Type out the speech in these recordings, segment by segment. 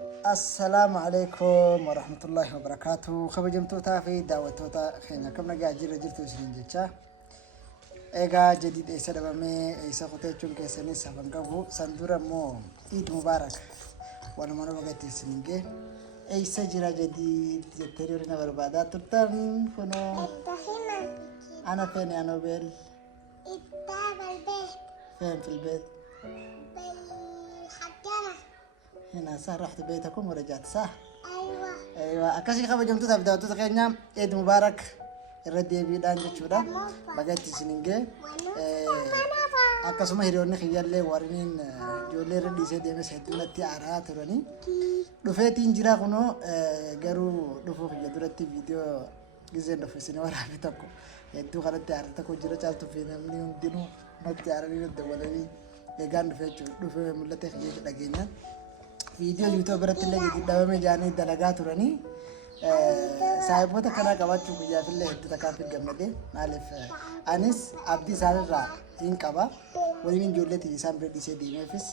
السلام عليكم ورحمة الله وبركاته. خبجمتوتا في دعوتوتا خينا كم نجا جرتو سرنجتا. إيجا جديد إيسا دبامي إيسا قطعون كيساني سافنكابو سندورا مو عيد مبارك. وانا منو بغيتي سنينجي. إيسا جرا جديد جتريورنا بربادا ترتن كنو. أنا فين يا نوبل؟ بالبيت. فين في البيت؟ بالحجرة. هنا صح رحت بيتكم ورجعت صح؟ أيوة. ايوه اكاسي خبجمتوتا بداوتوتا كينيا عيد مبارك الردي بيدان جچودا بغيتي سنينجي akkasuma hiriyoonni kiyyallee warreen ijoollee irra dhiisee deemes hedduunatti aaraa turanii dhufeetiin jira kunoo garuu dhufuuf ija duratti viidiyoo gizeen dhufe isin waraabe tokko hedduu kanatti aaraa tokko jira caaltuu fi namni hundinuu natti aaranii nutti dabalanii eegaan dhufee dhufee mul'ate kiyya dhageenyaan viidiyoo yuutuub irratti illee guddaawame jaanii dalagaa turanii saayiboota kanaa qabaachuu guyyaaf illee hedduu takkaaf gammadee maaliif anis abdii isaanirraa hin qaba waliin ijoolleetiin isaan bira dhiisee deemeefis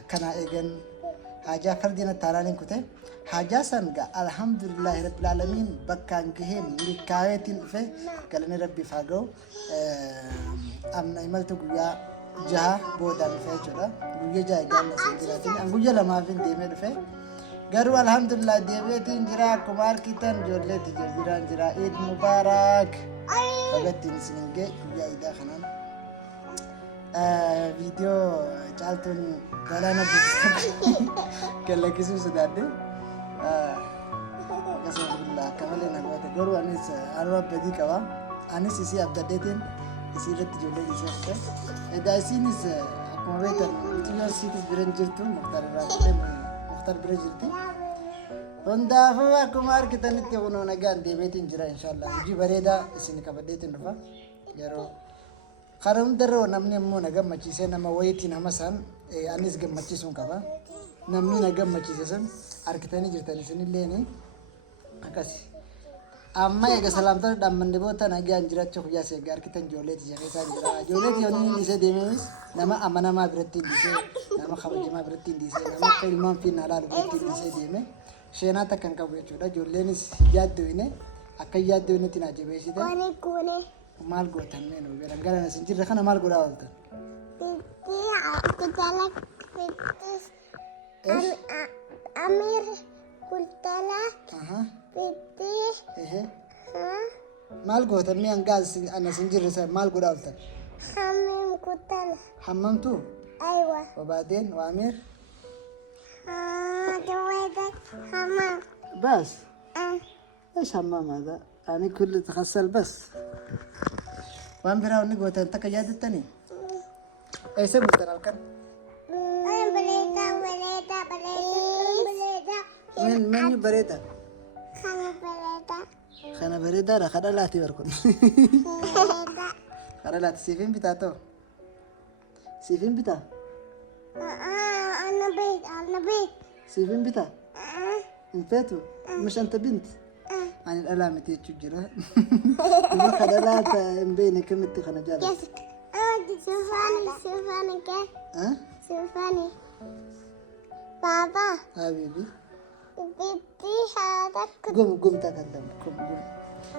akkanaa eegan haajaa fardiina taanaan kute haajaa san ga alhamdulillahi rabbil alamin bakkaan gahee milkaaweetiin dhufe galanii rabbiif haa ga'u amna imaltu guyyaa jaha boodaan dhufe jechuudha guyyaa jaha gaanna siin jiraatiin an guyyaa lamaaf hin deemee dhufe garuu alhamdulillah deebi'eetiin jira akkuma arkitan ijoolleetti jiraan jira eid mubaarak bagattiin isin ga'e guyyaa idaa kanaan viidiyoo caaltuun galaana biiftuu gallakkisuu sodaadde alhamdulillah akka malee namoota garuu anis haroo abbadii qaba anis isii abdaddeetiin isii irratti ijoollee dhiisee dhufte edaa isiinis akkuma beektan mucayyoon isiitis biran jirtu muktaar irraa fudhee muktaar bira jirti hundaafuu akkuma argitanitti kunoo nagaan deebi'eetiin jira inshaallah hojii bareedaa isin qabadheetiin dhufa yeroo karaa hundarra namni immoo na gammachiisee nama wayitii nama san anis gammachiisuun qaba namni na gammachiise sun argitanii jirtan isinilleeni akkasi amma eega salaamtota dhammanne booda nagaan jiraachuu guyyaa seega argitan ijoolleeti jabeessaa jira ijoolleeti yoonni dhiisee deemees nama amanamaa biratti hin dhiisee nama kabajamaa biratti hin dhiisee nama akka ilmaan fi naalaalu biratti hin dhiisee deeme sheenaa takka hin qabu jechuudha ijoolleenis yaaddoine akka yaaddoinetti na jabeessite maal gootan meenu garan garan isin jirre kana maal godhaa ooltan Amir kultala maal gootan mi angaas ana isin jirre maal godhaa ooltan Hamim kultala hammamtu أيوة وبعدين وامير جوادك حمام بس ايش حمام هذا يعني كل تغسل بس وامير وني قلت انت كجاد التاني ايش قلت انا كان بليتا من بريتا خنا بليتا خنا بريتا لا خنا لا تبركن بليتا خنا لا تسيفين بتاعته سيفين بتا أنا بيت سيفين بتا انتاتو مش انت بنت عن الالام تيجي ما خدلات مبينه كم انت خنا جالس كيفك سوفاني كيف ها سوفاني بابا حبيبي بدي هذا قم تقدم قم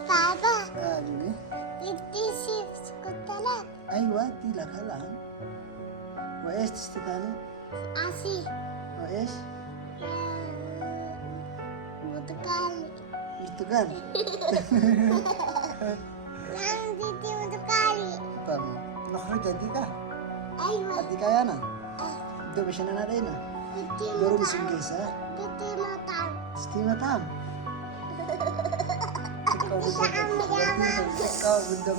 بابا حبيبي بدي شيف كتلات ايوه دي لك هلا وايش تشتغلي عسي وايش برتقالي برتقال عندي برتقالي تمام نخرج عندك أيوة عندك انا دو بشنا علينا بدي ضروري مطعم سنجيسه بدي مطعم ستيمة طعم بدهم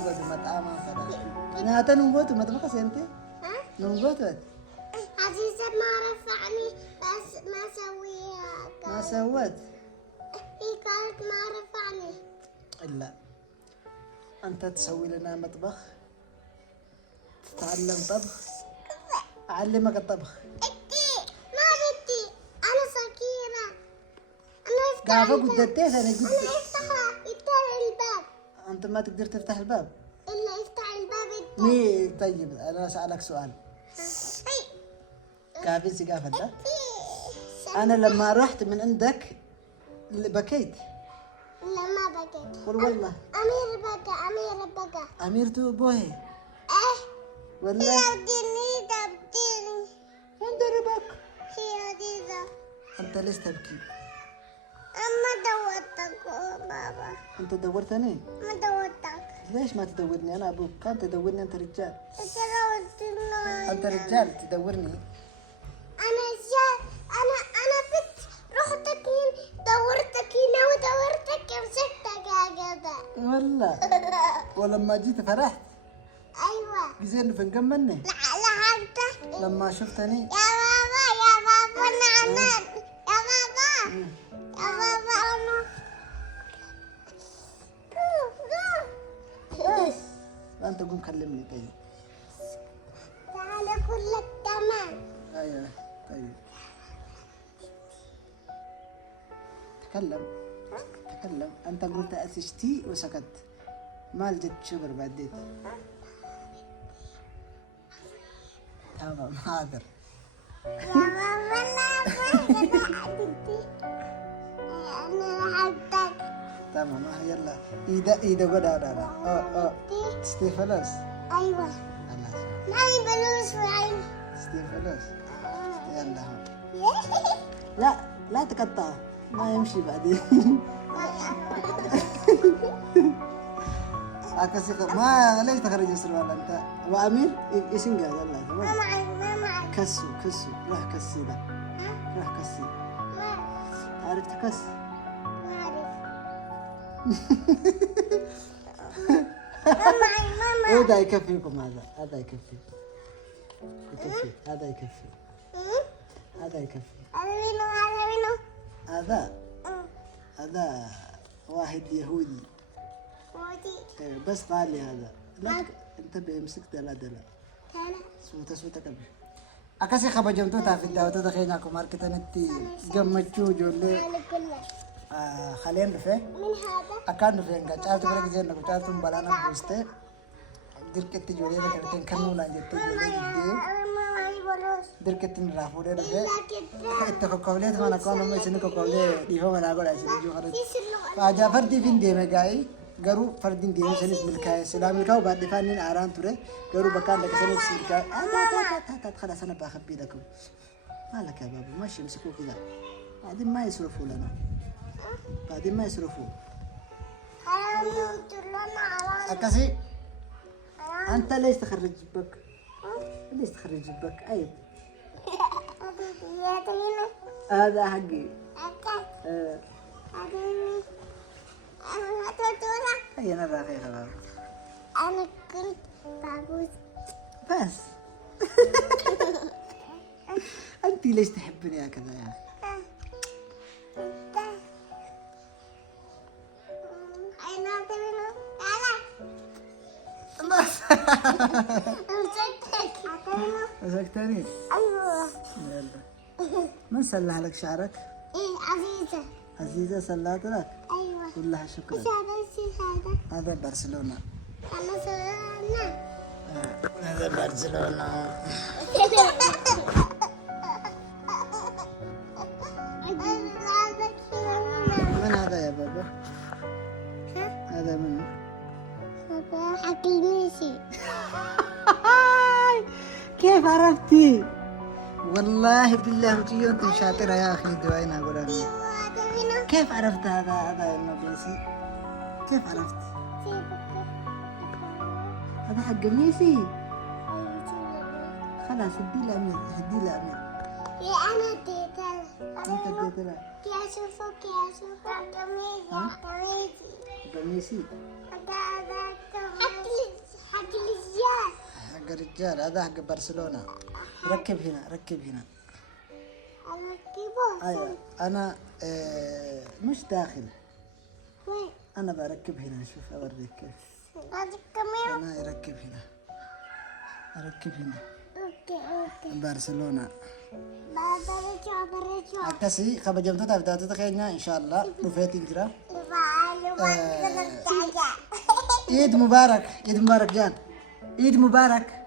بدهم مطعم خلاص انا هتا نموت مطبخ سنتي نموت عزيزة ما رفعني بس ما سويها ما سوت هي قالت ما رفعني إلا أنت تسوي لنا مطبخ تتعلم طبخ أعلمك الطبخ بدي ما بدي أنا سكينة أنا قاعدة الباب. قدرتين أنا قلت أنا افتح الباب أنت ما تقدر تفتح الباب إلا افتح الباب انت مي طيب أنا أسألك سؤال هي كافي سقافة ده أنا لما رحت من عندك بكيت. لا ما بكيت. قول والله. أمير بكى. أمير تو بوي. والله. تبديني. من دربك؟ هي ديدا. أنت ليش تبكي؟ أما دورتك بابا. أنت دورتني؟ ما دورتك. ليش ما تدورني؟ أنا أبوك، كان تدورني. أنت رجال. أنت أنت رجال تدورني. أنا بنت رحتك دورتك هنا ودورتك مسكتك هكذا. والله. ولما جيت فرحت. أيوة. زين فين كملني؟ لحقت. لما شفتني. يا بابا نعنان. يا بابا بس أنت قوم كلمني طيب. تعال كلك تمام. أيوه طيب. تكلم. أنت قلت أسشتي وسكت. ما لجت شبر بعدين. تمام حاضر. يا بابا أنا لحقتك. تمام يلا. إيدا قد ستيفلوس. أيوة. معي بلوس وعين. ستيفلوس. يلا. لا تقطع. ما يمشي بعدين. أكسر ما ليش تخرج السروال أنت وأمير إيش إنجاز الله ما معي. كسو راح كسي ده راح كسي عارف تكس ما معي. هذا يكفيكم هذا يكفي هذا يكفي هذا واحد يهودي بس قال لي هذا لا انتبه مسك دلا سوتا كبير أكاسي خبر جمتو تافي الدعوة تدخينا كماركتا نتي جمجو جولي خلين رفه من هذا أكان رفه إنك تعرف تبرك زين نكو تعرف تنبالانا بوسته دركتي جولي لك رتين كنو لانجتو جولي جدي دركتي نرافوري رفه اتخو قولي تمانا كونو ميسيني كو قولي ديفو منا قول عشان جو خرج فاجا فردي فين دي مقاي قرو فردين دي سنس ملكاي سلام ملكاو بعد فانين آران توري قرو بكان لك سنس ملكاي خلاص أنا بخبي لكم مالك يا بابا ماشي يمسكوه كذا بعدين ما يصرفوا لنا أكاسي أنت ليش تخرج جبك عيب هذا حقي هي أنا راقي خلاص أنا كنت بابوس بس أنت ليش تحبني هكذا يا أخي بس مسكتني أيوة. يلا من سلح لك شعرك؟ إيه عزيزة سلحت لك؟ أيوة. كلها شكرا هذا برشلونة هذا برشلونة من هذا يا بابا؟ هذا من؟ هذا حكي ميسي. كيف عرفتي؟ والله بالله وجي انت شاطرة يا اخي دوينا قولنا كيف عرفت هذا انه ميسي؟ كيف عرفت؟ هذا حق ميسي؟ خلاص هدي لأمير يا أنا اديتها انت اديت له كي أشوفك ميسي حق الرجال حق الرجال هذا حق برشلونة ركب هنا أنا أركبه. ايوه انا مش داخل وين؟ انا بركب هنا شوف اوريك كيف هذا الكاميرا. انا اركب هنا أوكي. برشلونة برجع. أكاسي خبر جمتو تابداتو تخيلنا إن شاء الله رفيت إنجرا عيد مبارك جان عيد مبارك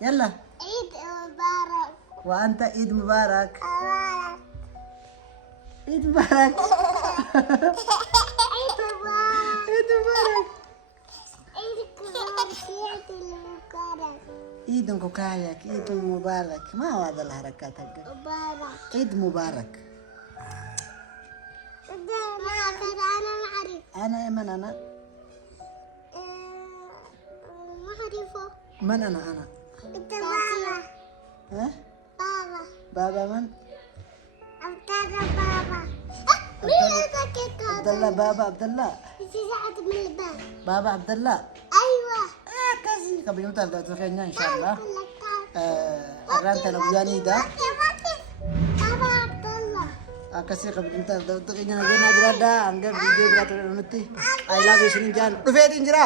يلا عيد مبارك. وأنت عيد مبارك عيد مبارك. عيد مبارك. عيد مبارك. عيد مبارك. عيد كايك عيد مبارك. ما هو هذا الحركات حقك؟ مبارك. عيد مبارك. ما أنا ما أعرف. أنا من أنا؟ ما أعرفه. من أنا؟ أنت بابا. ها؟ بابا. بابا من؟ عبد الله بابا. مين هذاك عبد الله بابا عبد الله. ساعد من الباب. بابا عبد الله. أيوة. كذي قبل يوم تبدأ تخيلنا إن شاء الله. أقول لك تعال. الرانت أنا وياني ده. بابا عبد الله. Akkasii qabdinta dabta keenya nageenya jiraadha hanga viidiyoo biraatti nutti I love you sinin jaan dhufeetiin jira.